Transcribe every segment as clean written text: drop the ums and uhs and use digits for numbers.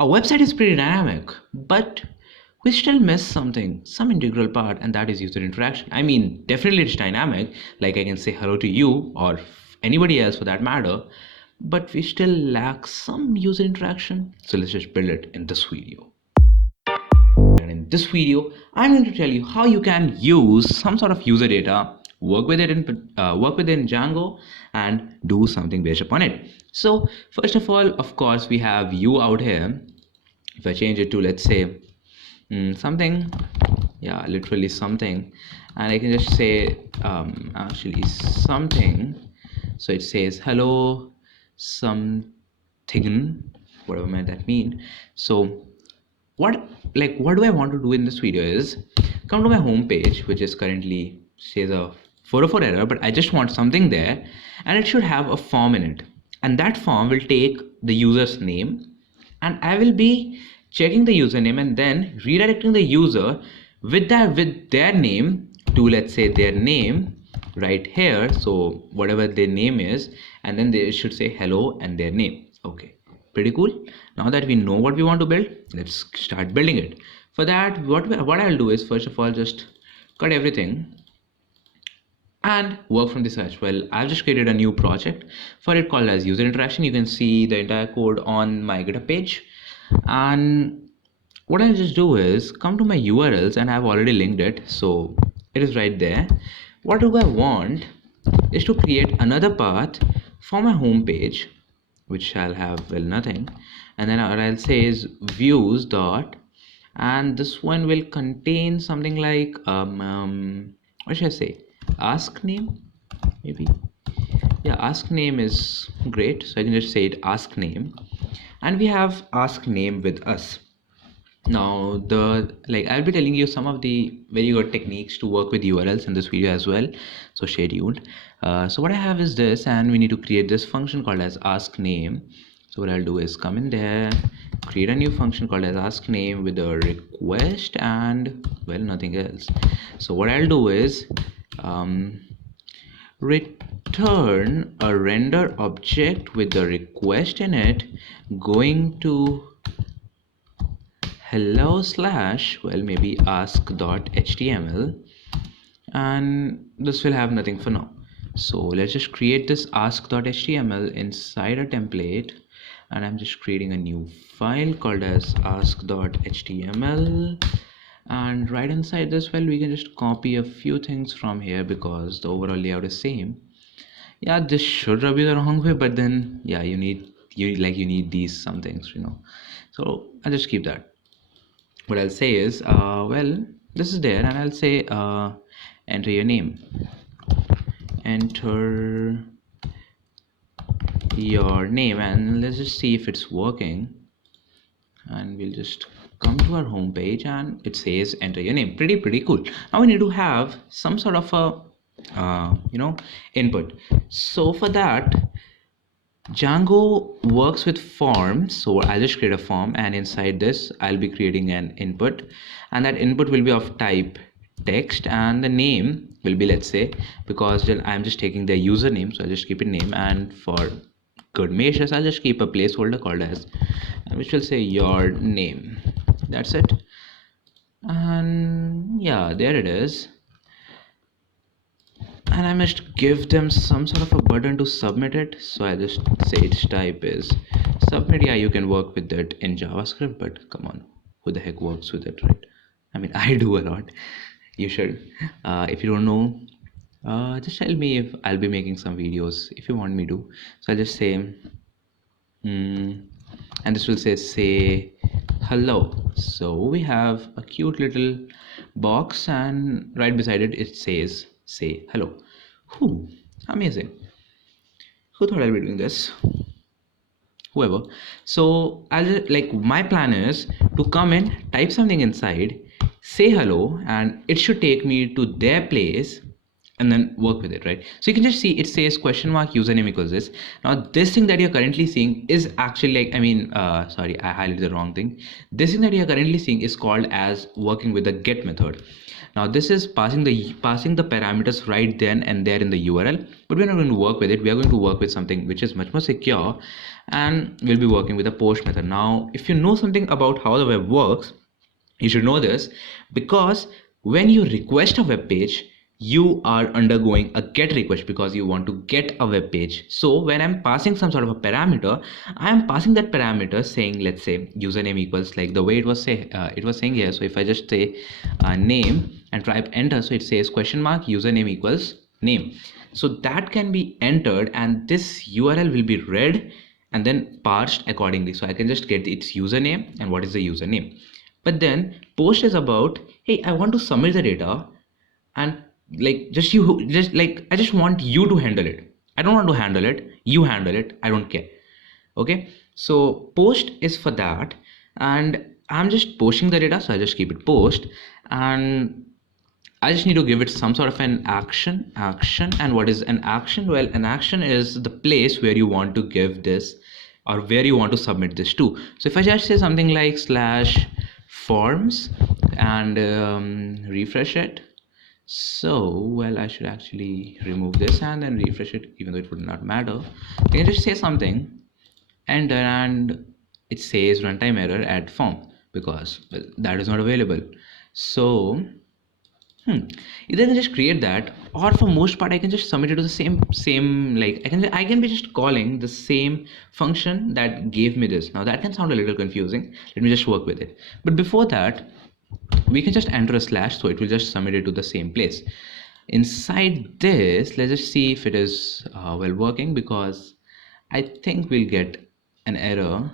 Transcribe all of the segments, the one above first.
Our website is pretty dynamic, but we still miss something, some integral part, and that is user interaction. I mean, definitely it's dynamic, like I can say hello to you or anybody else for that matter, but we still lack some user interaction. So let's just build it in this video. And in this video, I'm going to tell you how you can use some sort of user data, work with it in Django, and do something based upon it. So first of all, of course, we have you out here. If I change it to, let's say, something, yeah, literally something, and I can just say actually something. So it says hello something, whatever might that mean. So what do I want to do in this video is come to my home page, which is currently says a 404 error, but I just want something there, and it should have a form in it, and that form will take the user's name, and I will be checking the username and then redirecting the user with their name to, let's say, their name right here. So whatever their name is, and then they should say hello and their name. Okay, pretty cool. Now that we know what we want to build, let's start building it. For that, what I'll do is, first of all, just cut everything and work from the search. Well, I've just created a new project for it called as user interaction. You can see the entire code on my GitHub page, and what I'll just do is come to my URLs, and I've already linked it, so it is right there. What do I want is to create another path for my home page, which shall have, well, nothing, and then what I'll say is views dot, and this one will contain something like what should I say, ask name, maybe. Yeah, ask name is great, so I can just say it ask name, and we have ask name with us. Now I'll be telling you some of the very good techniques to work with URLs in this video as well, so stay tuned. So what I have is this, and we need to create this function called as ask name. So what I'll do is come in there, create a new function called as ask name with a request and, well, nothing else. So what I'll do is return a render object with the request in it going to hello slash, well, maybe ask.html, and this will have nothing for now. So let's just create this ask.html inside a template, and I'm just creating a new file called as ask.html, and right inside this, well, we can just copy a few things from here because the overall layout is same. Yeah, this should rub you the wrong way, but then yeah, you need these some things, so I'll just keep that. What I'll say is well, this is there, and I'll say enter your name, enter your name, and let's just see if it's working. And we'll just come to our home page, and it says enter your name. Pretty cool. Now we need to have some sort of a input. So for that, Django works with forms, so I'll just create a form, and inside this I'll be creating an input, and that input will be of type text, and the name will be, let's say, because I'm just taking their username, so I'll just keep it name, and for good measures I'll just keep a placeholder called as, which will say your name. That's it, and yeah, there it is. And I must give them some sort of a button to submit it, so I just say its type is submit. Yeah, you can work with that in JavaScript, but come on, who the heck works with it, right? I mean, I do a lot. You should. If you don't know, just tell me if I'll be making some videos if you want me to. So I'll just say and this will say hello. So we have a cute little box, and right beside it says say hello. Whew, amazing. Who thought I'll be doing this? Whoever. So I'll just, my plan is to come in, type something inside, say hello, and it should take me to their place, and then work with it, right? So you can just see it says question mark username equals this. Now this thing that you're currently seeing is actually sorry, I highlighted the wrong thing. This thing that you're currently seeing is called as working with the get method. Now this is passing the parameters right then and there in the URL, but we're not going to work with it. We are going to work with something which is much more secure, and we'll be working with the post method. Now if you know something about how the web works, you should know this, because when you request a web page, you are undergoing a get request because you want to get a web page. So when I'm passing some sort of a parameter, I am passing that parameter saying, let's say username equals, like the way it was saying here. So if I just say name and type enter, so it says question mark username equals name. So that can be entered and this URL will be read and then parsed accordingly. So I can just get its username and what is the username. But then post is about, hey, I want to submit the data and like I just want you to handle it. I don't want to handle it, you handle it, I don't care. Okay, so post is for that, and I'm just posting the data, so I just keep it post, and I just need to give it some sort of an action. And what is an action? Well, an action is the place where you want to give this or where you want to submit this to. So if I just say something like slash forms and refresh it. So, well, I should actually remove this and then refresh it, even though it would not matter. I can just say something and it says runtime error add form because, well, that is not available. So either I can just create that, or for most part I can just submit it to the same like I can be just calling the same function that gave me this. Now that can sound a little confusing. Let me just work with it. But before that, we can just enter a slash, so it will just submit it to the same place. Inside this, let's just see if it is well working, because I think we'll get an error.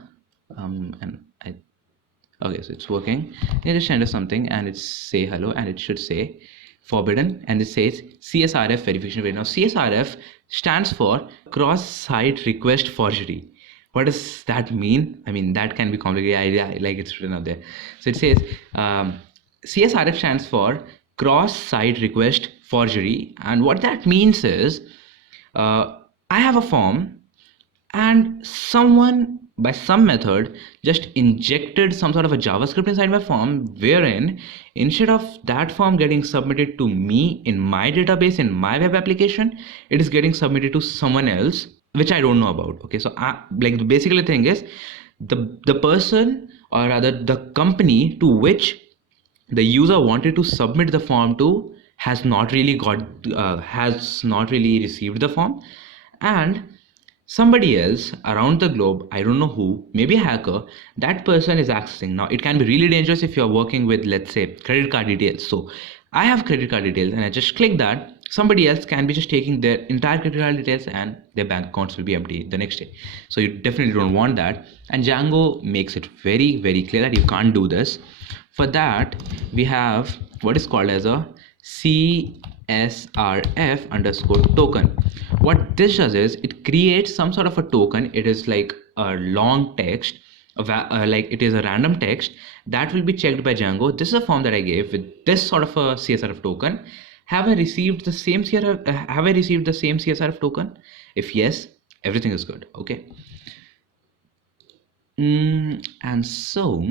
Okay, so it's working. You just enter something and it's say hello and it should say forbidden and it says CSRF verification rate. Now CSRF stands for cross-site request forgery. What does that mean? I mean, that can be complicated. I like it's written out there. So it says CSRF stands for cross-site request forgery, and what that means is I have a form and someone by some method just injected some sort of a JavaScript inside my form, wherein instead of that form getting submitted to me in my database in my web application, it is getting submitted to someone else which I don't know about. Okay, so like basically the thing is the person, or rather the company to which the user wanted to submit the form to has not really received the form, and somebody else around the globe, I don't know who, maybe a hacker, that person is accessing. Now it can be really dangerous if you're working with, let's say, credit card details. So I have credit card details and I just click that, somebody else can be just taking their entire credit card details and their bank accounts will be empty the next day. So you definitely don't want that, and Django makes it very, very clear that you can't do this. For that, we have what is called as a CSRF underscore token. What this does is it creates some sort of a token. It is like a long text, like it is a random text that will be checked by Django. This is a form that I gave with this sort of a CSRF token. Have I received the same CSRF token? If yes, everything is good. Okay. And so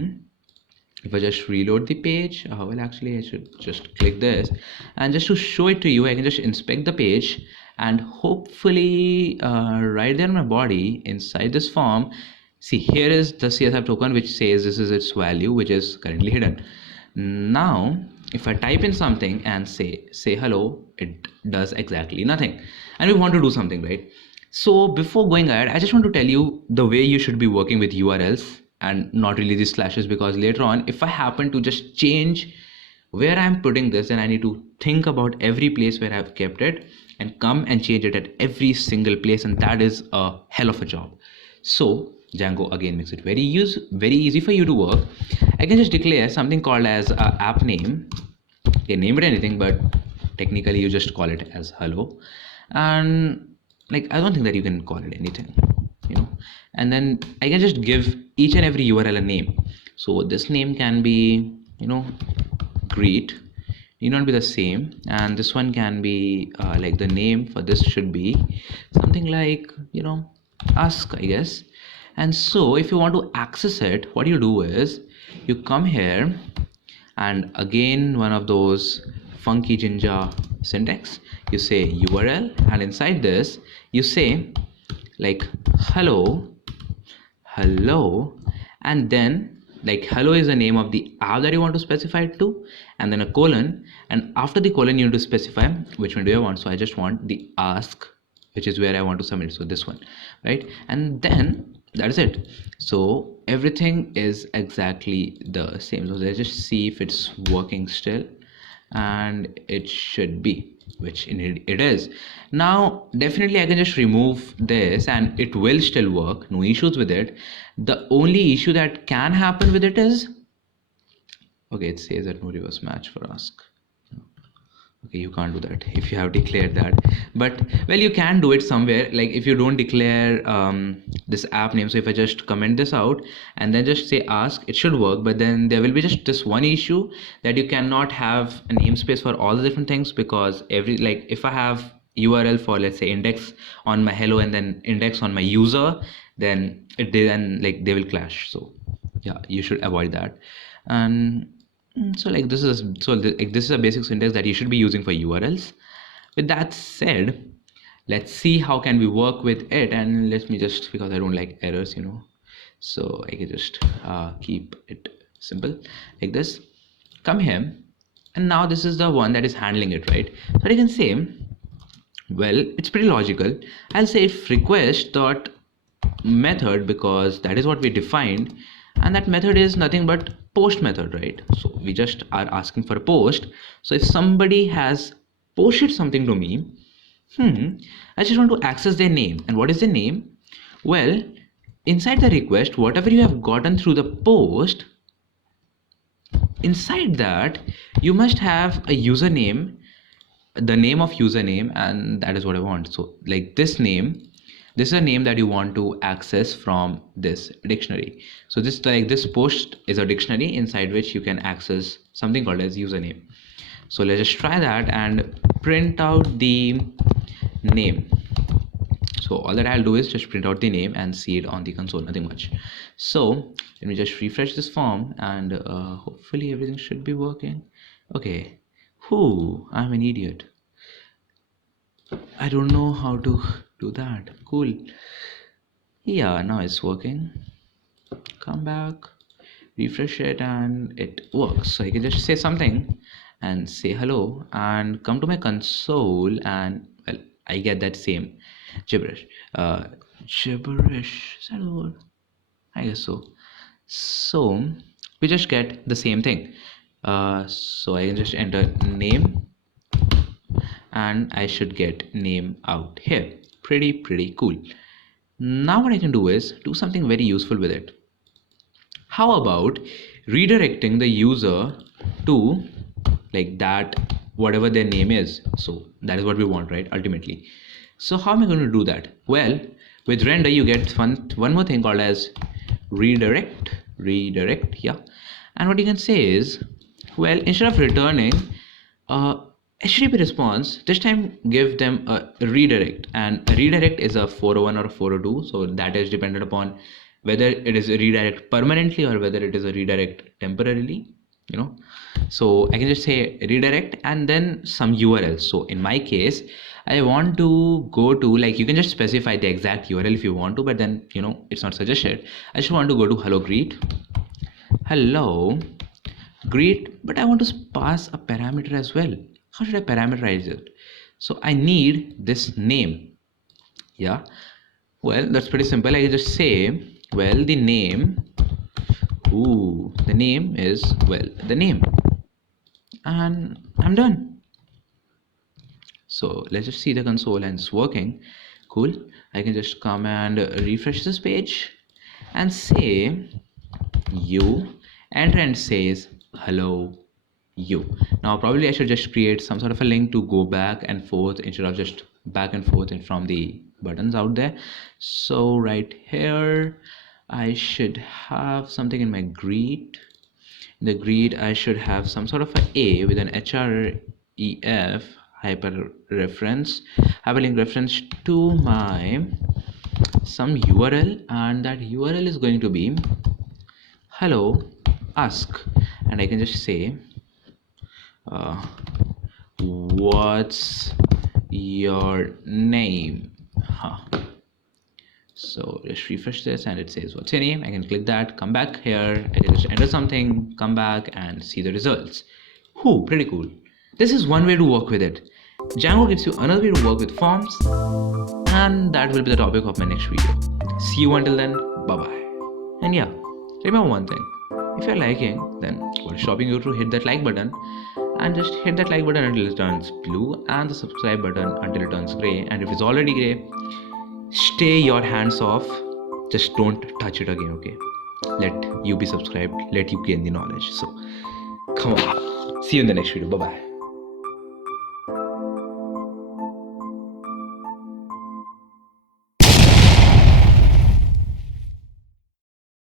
if I just reload the page, well, actually I should just click this, and just to show it to you, I can just inspect the page, and hopefully right there on my body inside this form, see, here is the CSRF token which says this is its value, which is currently hidden. Now if I type in something and say hello, it does exactly nothing, and we want to do something, right? So before going ahead, I just want to tell you the way you should be working with URLs and not really these slashes, because later on if I happen to just change where I'm putting this, then I need to think about every place where I've kept it and come and change it at every single place, and that is a hell of a job. So Django again makes it very easy for you to work. I can just declare something called as app name. You can name it anything, but technically you just call it as hello, and like I don't think that you can call it anything, you know. And then I can just give each and every URL a name. So this name can be, you know, greet, need not be the same, and this one can be like the name for this should be something like, you know, ask, I guess. And so if you want to access it, what you do is you come here, and again one of those funky jinja syntax, you say URL, and inside this you say like hello hello, and then like hello is the name of the app that you want to specify it to, and then a colon, and after the colon you need to specify which one do you want. So I just want the ask, which is where I want to submit, so this one, right? And then that is it. So everything is exactly the same. So let's just see if it's working still, and it should be, which indeed it is. Now definitely I can just remove this and it will still work, no issues with it. The only issue that can happen with it is, okay, it says that no reverse match for ask. Okay, you can't do that if you have declared that, but well, you can do it somewhere, like if you don't declare this app name. So if I just comment this out and then just say ask, it should work, but then there will be just this one issue that you cannot have a namespace for all the different things, because every, like if I have URL for, let's say, index on my hello and then index on my user, then like they will clash. So yeah, you should avoid that. And so like this is, like this is a basic syntax that you should be using for URLs. With that said, let's see how can we work with it. And let me just, because I don't like errors, so I can just keep it simple like this. Come here, and now this is the one that is handling it, right? So I can say, well, it's pretty logical. I'll say if request dot method, because that is what we defined, and that method is nothing but post method, right? So we just are asking for a post. So if somebody has posted something to me, I just want to access their name. And what is the name? Well, inside the request, whatever you have gotten through the post, inside that you must have a username, the name of username, and that is what I want. So like this name, this is a name that you want to access from this dictionary. So this, like this post is a dictionary inside which you can access something called as username. So let's just try that and print out the name. So all that I'll do is just print out the name and see it on the console, nothing much. So let me just refresh this form, and hopefully everything should be working. Okay. I'm an idiot. I don't know how to do that. Cool. Yeah, now it's working. Come back, refresh it, and it works. So I can just say something and say hello and come to my console, and well, I get that same gibberish. Gibberish, is that a word? I guess so. So we just get the same thing. So I can just enter name, and I should get name out here. Pretty cool. Now what I can do is do something very useful with it. How about redirecting the user to like that, whatever their name is? So that is what we want, right? Ultimately. So how am I going to do that? Well, with render you get one more thing called as redirect. Yeah. And what you can say is, well, instead of returning HTTP response, this time give them a redirect, and a redirect is a 401 or a 402. So that is dependent upon whether it is a redirect permanently or whether it is a redirect temporarily, so I can just say redirect and then some URL. So in my case, I want to go to, like, you can just specify the exact URL if you want to, but then it's not suggested. I just want to go to hello greet, but I want to pass a parameter as well. How should I parameterize it? So I need this name. Yeah, well, that's pretty simple. I can just say, well, the name is, well, the name, and I'm done. So let's just see the console, and it's working. Cool. I can just come and refresh this page and say you, enter, and says hello you. Now probably I should just create some sort of a link to go back and forth instead of just back and forth and from the buttons out there. So right here I should have something in my greet. In the greet I should have some sort of a with an href hyperlink reference to my some URL, and that URL is going to be hello ask, and I can just say what's your name, So just refresh this and it says what's your name. I can click that, come back here, I can just enter something, come back and see the results. Whew, pretty cool. This is one way to work with it. Django gives you another way to work with forms, and that will be the topic of my next video. See you until then, bye bye. And yeah, remember one thing, if you're liking, then what is stopping you to hit that like button, and just hit that like button until it turns blue and the subscribe button until it turns gray, and if it's already gray, stay your hands off, just don't touch it again, okay? Let you be subscribed, let you gain the knowledge. So come on, see you in the next video, bye bye.